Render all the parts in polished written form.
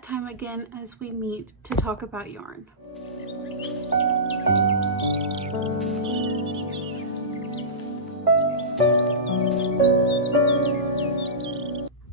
that time again as we meet to talk about yarn.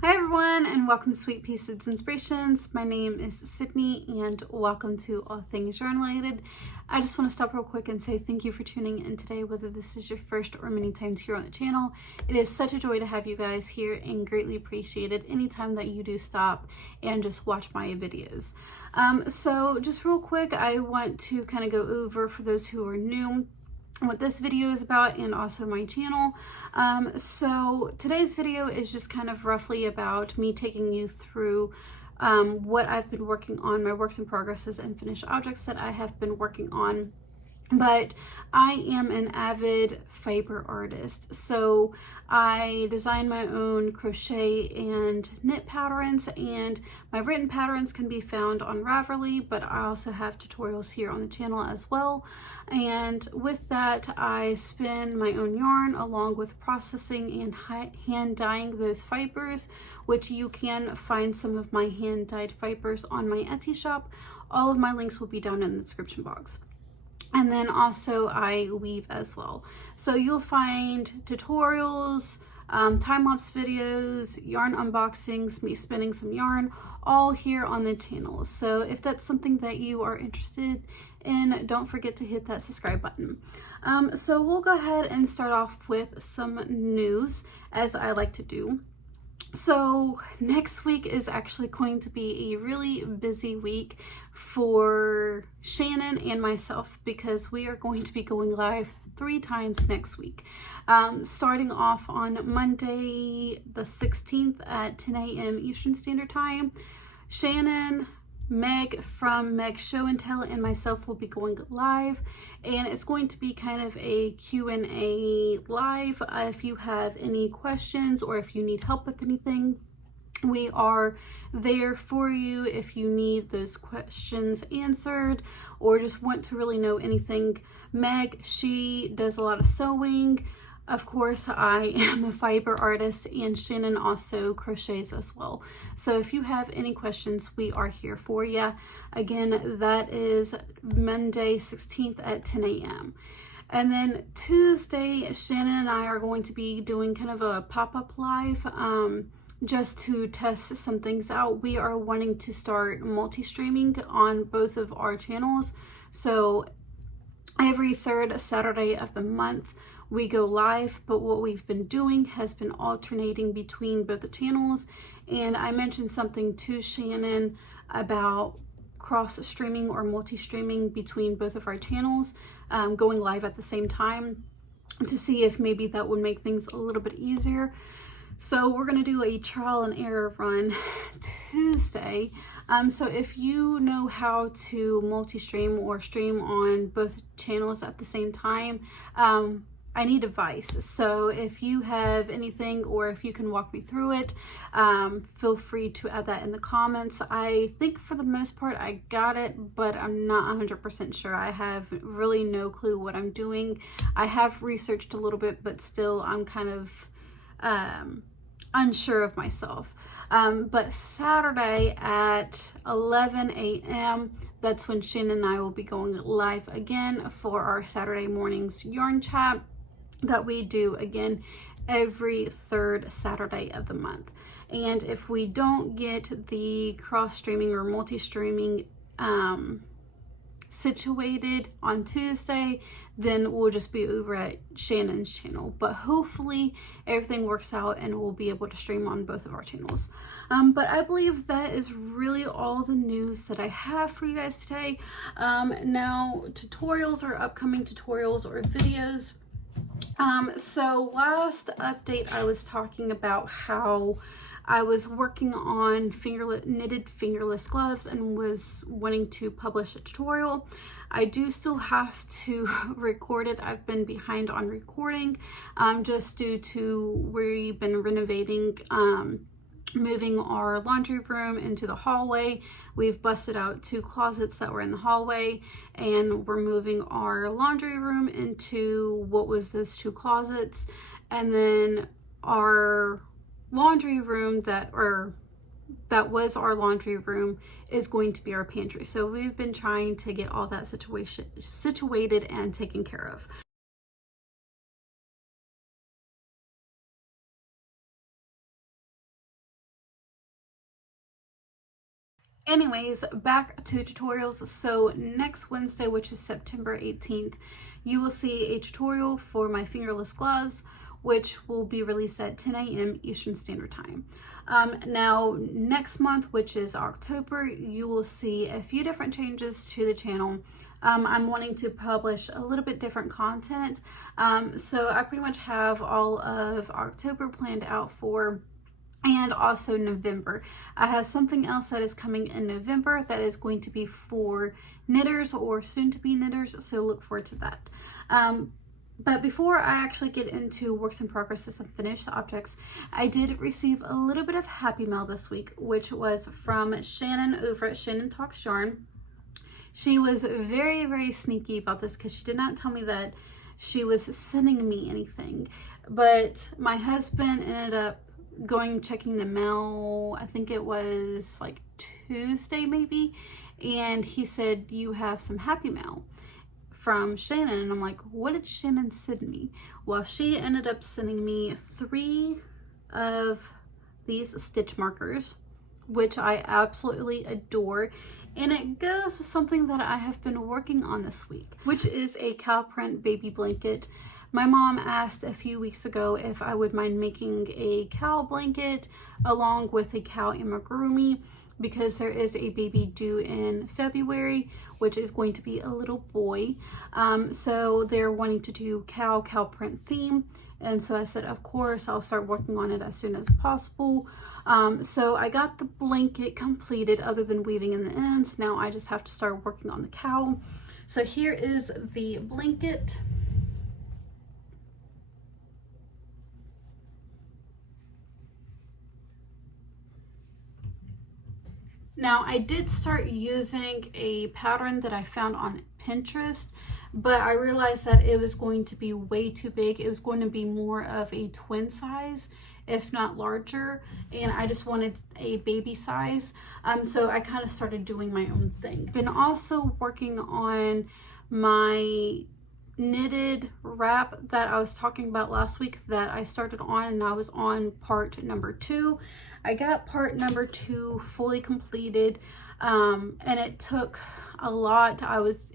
Hi everyone, and welcome to Sweetpea Seeds Inspirations. My name is Sydney and welcome to All Things Yarn Related. I just want to stop real quick and say thank you for tuning in today, whether this is your first or many times here on the channel. It is such a joy to have you guys here and greatly appreciated anytime that you do stop and just watch my videos. So just real quick, I want to kind of go over, for those who are new, what this video is about and also my channel. So today's video is just kind of roughly about me taking you through what I've been working on, my works in progresses and finished objects that I have been working on. But I am an avid fiber artist, so I design my own crochet and knit patterns, and my written patterns can be found on Raverly, but I also have tutorials here on the channel as well. And with that, I spin my own yarn along with processing and hand dyeing those fibers, which you can find some of my hand dyed fibers on my Etsy shop. All of my links will be down in the description box. And then also I weave as well. So you'll find tutorials, time-lapse videos, yarn unboxings, me spinning some yarn, all here on the channel. So if that's something that you are interested in, don't forget to hit that subscribe button. So we'll go ahead and start off with some news, as I like to do. So next week is actually going to be a really busy week for Shannon and myself, because we are going to be going live 3 times next week. Starting off on Monday the 16th at 10 a.m. Eastern Standard Time. Shannon, Meg from Meg's Show and Tell, and myself will be going live, and it's going to be kind of a Q&A live. If you have any questions or if you need help with anything, we are there for you. If you need those questions answered or just want to really know anything, Meg, she does a lot of sewing. Of course, I am a fiber artist, and Shannon also crochets as well. So if you have any questions, we are here for you. Again, that is Monday 16th at 10 a.m. And then Tuesday, Shannon and I are going to be doing kind of a pop-up live just to test some things out. We are wanting to start multi-streaming on both of our channels. So every third Saturday of the month, we go live, but what we've been doing has been alternating between both the channels. And I mentioned something to Shannon about cross streaming or multi-streaming between both of our channels, going live at the same time, to see if maybe that would make things a little bit easier. So we're going to do a trial and error run Tuesday. So if you know how to multi-stream or stream on both channels at the same time, I need advice. So if you have anything, or if you can walk me through it, feel free to add that in the comments. I think for the most part I got it, but I'm not 100% sure. I have really no clue what I'm doing. I have researched a little bit, but still I'm kind of unsure of myself. But Saturday at 11 a.m., that's when Shannon and I will be going live again for our Saturday mornings yarn chat that we do again every third Saturday of the month. And if we don't get the cross streaming or multi-streaming situated on Tuesday, then we'll just be over at Shannon's channel. But hopefully everything works out and we'll be able to stream on both of our channels. But I believe that is really all the news that I have for you guys today. Now, tutorials or upcoming tutorials or videos. So last update I was talking about how I was working on knitted fingerless gloves and was wanting to publish a tutorial. I do still have to record it. I've been behind on recording just due to we've been renovating, moving our laundry room into the hallway. We've busted out 2 closets that were in the hallway, and we're moving our laundry room into what was those 2 closets, and then our laundry room that was our laundry room is going to be our pantry. So we've been trying to get all that situated and taken care of. Anyways, back to tutorials. So next Wednesday, which is September 18th, you will see a tutorial for my fingerless gloves, which will be released at 10 a.m. Eastern Standard Time. Now, next month, which is October, you will see a few different changes to the channel. I'm wanting to publish a little bit different content. So I pretty much have all of October planned out for, and also November. I have something else that is coming in November that is going to be for knitters or soon to be knitters, so look forward to that. But before I actually get into works in progress and some finished objects, I did receive a little bit of happy mail this week, which was from Shannon over at Shannon Talks Yarn. She was very, very sneaky about this because she did not tell me that she was sending me anything. But my husband ended up checking the mail, I think it was like Tuesday maybe, and he said, "You have some happy mail from Shannon." And I'm like, what did Shannon send me? Well, she ended up sending me 3 of these stitch markers, which I absolutely adore. And it goes with something that I have been working on this week, which is a cow print baby blanket. My mom asked a few weeks ago if I would mind making a cow blanket along with a cow amigurumi, because there is a baby due in February, which is going to be a little boy. So they're wanting to do cow print theme. And so I said, of course, I'll start working on it as soon as possible. So I got the blanket completed other than weaving in the ends. Now I just have to start working on the cow. So here is the blanket. Now, I did start using a pattern that I found on Pinterest, but I realized that it was going to be way too big. It was going to be more of a twin size, if not larger, and I just wanted a baby size. So I kind of started doing my own thing. Been also working on my knitted wrap that I was talking about last week that I started on, and I was on part number 2. I got part number 2 fully completed, and it took a lot.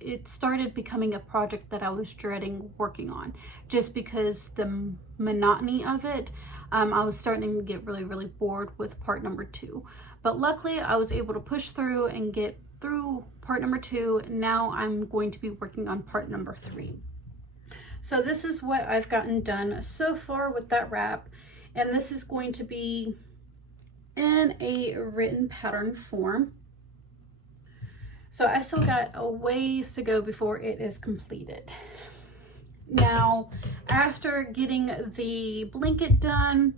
It started becoming a project that I was dreading working on just because the monotony of it. I was starting to get really, really bored with part number 2, but luckily I was able to push through and get through part number 2. Now I'm going to be working on part number 3. So this is what I've gotten done so far with that wrap, and this is going to be in a written pattern form. So I still got a ways to go before it is completed. Now, after getting the blanket done,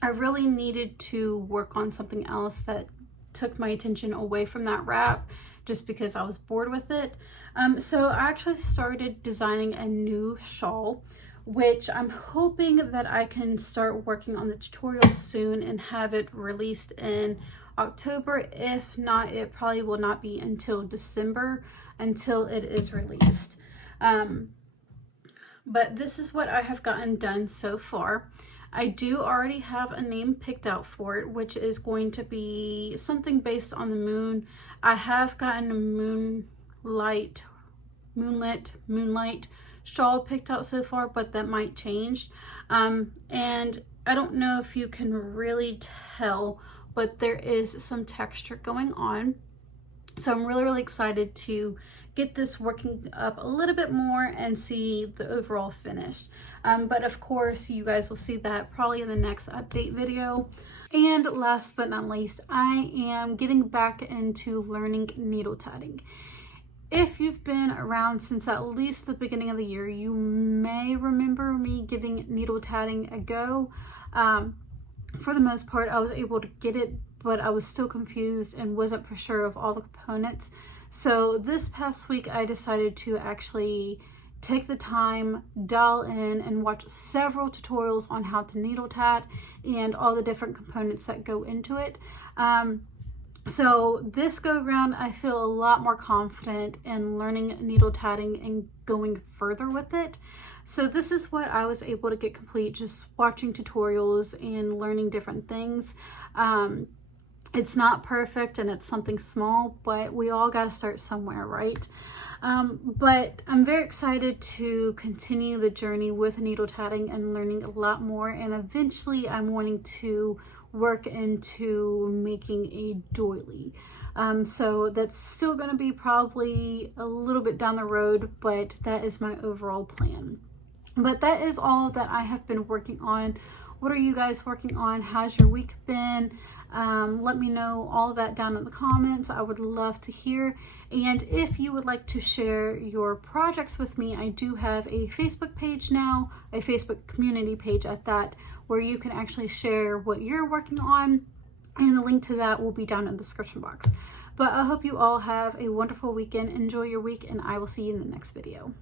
I really needed to work on something else that took my attention away from that wrap, just because I was bored with it. So I actually started designing a new shawl, which I'm hoping that I can start working on the tutorial soon and have it released in October. If not, it probably will not be until December until it is released. But this is what I have gotten done so far. I do already have a name picked out for it, which is going to be something based on the moon. I have gotten a moonlit shawl picked out so far, but that might change. And I don't know if you can really tell, but there is some texture going on. So I'm really, really excited to get this working up a little bit more and see the overall finished. But of course, you guys will see that probably in the next update video. And last but not least, I am getting back into learning needle tatting. If you've been around since at least the beginning of the year, you may remember me giving needle tatting a go. For the most part, I was able to get it, but I was still confused and wasn't for sure of all the components. So this past week, I decided to actually take the time, dial in, and watch several tutorials on how to needle tat and all the different components that go into it. So this go round, I feel a lot more confident in learning needle tatting and going further with it. So this is what I was able to get complete just watching tutorials and learning different things. It's not perfect and it's something small, but we all got to start somewhere, right? But I'm very excited to continue the journey with needle tatting and learning a lot more, and eventually I'm wanting to work into making a doily. So that's still going to be probably a little bit down the road, but that is my overall plan. But that is all that I have been working on. What are you guys working on? How's your week been? Let me know all that down in the comments. I would love to hear. And if you would like to share your projects with me, I do have a Facebook page now, a Facebook community page at that, where you can actually share what you're working on. And the link to that will be down in the description box. But I hope you all have a wonderful weekend. Enjoy your week, and I will see you in the next video.